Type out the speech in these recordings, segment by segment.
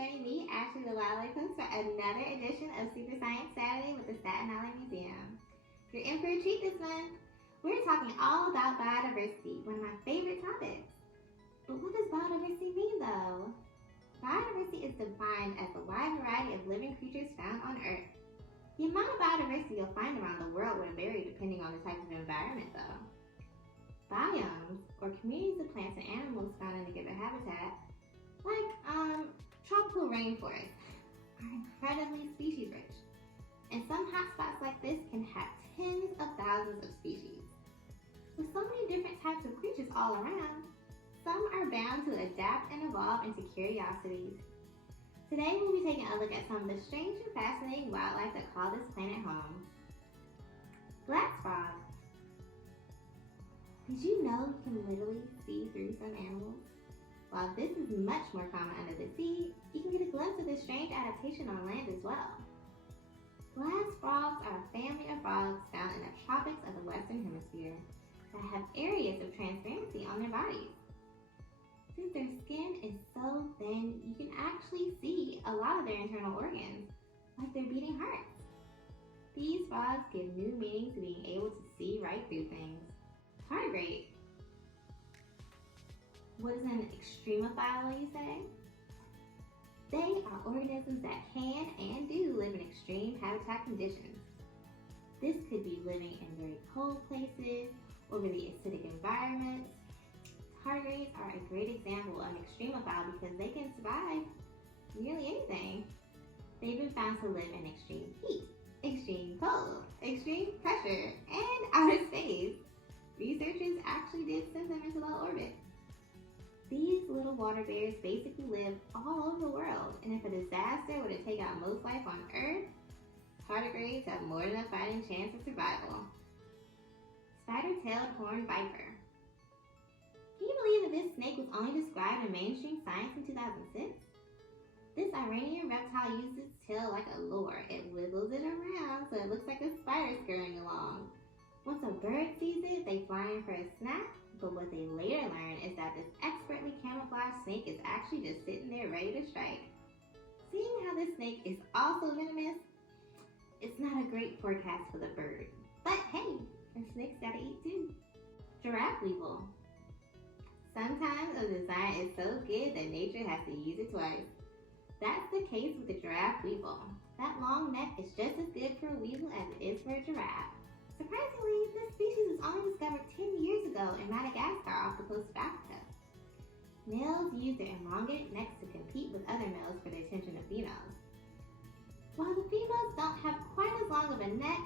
joining me, Ashley the Wildlife Host, for another edition of Super Science Saturday with the Staten Island Museum. You're in for a treat this month. We're talking all about biodiversity, one of my favorite topics. But what does biodiversity mean though? Biodiversity is defined as the wide variety of living creatures found on Earth. The amount of biodiversity you'll find around the world will vary depending on the type of environment though. Biomes, or communities of plants and animals found in a given habitat, like tropical rainforests, are incredibly species rich. And some hotspots like this can have tens of thousands of species. With so many different types of creatures all around, some are bound to adapt and evolve into curiosities. Today we'll be taking a look at some of the strange and fascinating wildlife that call this planet home. Glass frogs. Did you know you can literally see through some animals? While this is much more common under the sea, you can get a glimpse of this strange adaptation on land as well. Glass frogs are a family of frogs found in the tropics of the Western Hemisphere that have areas of transparency on their bodies. Since their skin is so thin, you can actually see a lot of their internal organs, like their beating hearts. These frogs give new meaning to being able to see right through things. Tardigrade. What is an extremophile, you say? They are organisms that can and do live in extreme habitat conditions. This could be living in very cold places or really acidic environments. Tardigrades are a great example of an extremophile because they can survive nearly anything. They've been found to live in extreme heat, extreme cold, extreme pressure, and outer space. Researchers actually did send them into low orbit. These little water bears basically live all over the world, and if a disaster were to take out most life on Earth, tardigrades have more than a fighting chance of survival. Spidertailed horned viper. Can you believe that this snake was only described in mainstream science in 2006? This Iranian reptile uses its tail like a lure. It wiggles it around so it looks like a spider scurrying along. Once a bird sees it, they fly in for a snack, but what they later learn is that this expertly camouflaged snake is actually just sitting there ready to strike. Seeing how this snake is also venomous, it's not a great forecast for the bird. But hey, a snake's gotta eat too. Giraffe Weevil. Sometimes a design is so good that nature has to use it twice. That's the case with the Giraffe Weevil. That long neck is just as good for a weevil as it is for a giraffe. Surprisingly, this species was only discovered 10 years ago in Madagascar off the coast of Africa. Males use their elongated necks to compete with other males for the attention of females. While the females don't have quite as long of a neck,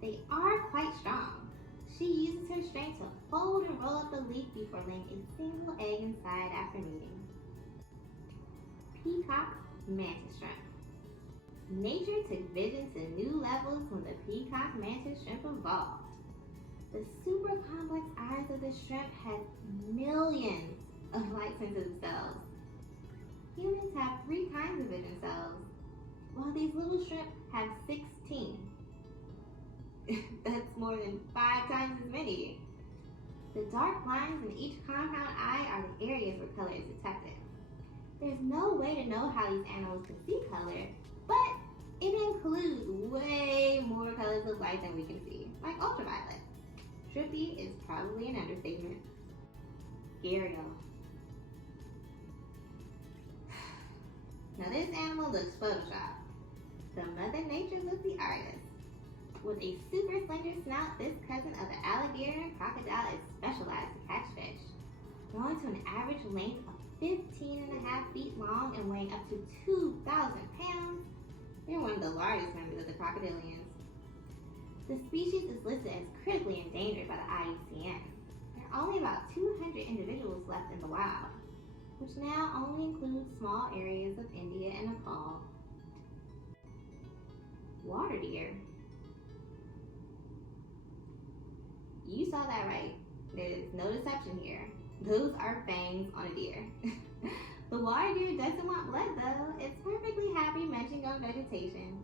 they are quite strong. She uses her strength to fold and roll up the leaf before laying a single egg inside after mating. Peacock Manta shrimp. Nature took vision to new levels when the peacock mantis shrimp evolved. The super complex eyes of the shrimp had millions of light-sensitive cells. Humans have 3 kinds of vision cells, while these little shrimp have 16. That's more than 5 times as many. The dark lines in each compound eye are the areas where color is detected. There's no way to know how these animals can see color, but it includes way more colors of light than we can see, like ultraviolet. Trippy is probably an understatement. Gharial. Now this animal looks photoshopped, but Mother Nature was the artist. With a super slender snout, this cousin of the alligator and crocodile is specialized to catch fish. Growing to an average length of 15.5 feet long and weighing up to 2,000 pounds, they're one of the largest members of the crocodilians. The species is listed as critically endangered by the IUCN. There are only about 200 individuals left in the wild, which now only includes small areas of India and Nepal. Water deer. You saw that right. There's no deception here. Those are fangs on a deer. The water deer doesn't want blood though. It's perfectly happy munching on vegetation.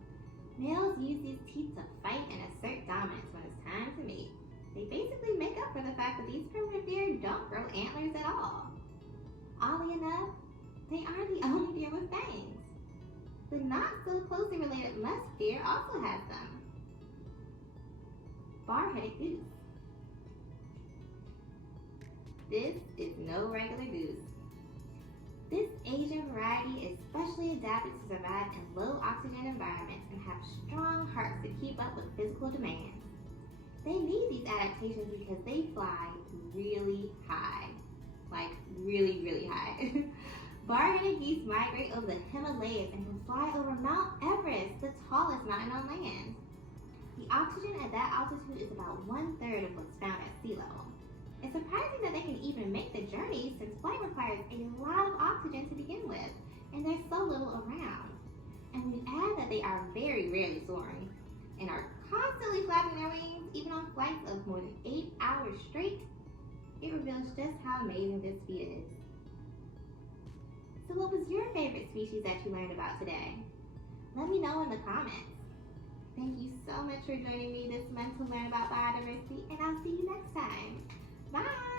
Males use these teeth to fight and assert dominance when it's time to mate. They basically make up for the fact that these primitive deer don't antlers at all. Oddly enough, they aren't the only deer with fangs. The not so closely related musk deer also has them. Barheaded Goose. This is no regular goose. This Asian variety is specially adapted to survive in low oxygen environments and have strong hearts to keep up with physical demands. They need these adaptations because they fly really high. Like really, really high. Barheaded geese migrate over the Himalayas and can fly over Mount Everest, the tallest mountain on land. The oxygen at that altitude is about 1/3 of what's found at sea level. It's surprising that they can even make the journey since flight requires a lot of oxygen to begin with, and there's so little around. And when you add that they are very rarely soaring and are constantly flapping their wings, even on flights of more than 8 hours straight, it reveals just how amazing this feat is. So what was your favorite species that you learned about today? Let me know in the comments. Thank you so much for joining me this month to learn about biodiversity, and I'll see you next time. Bye!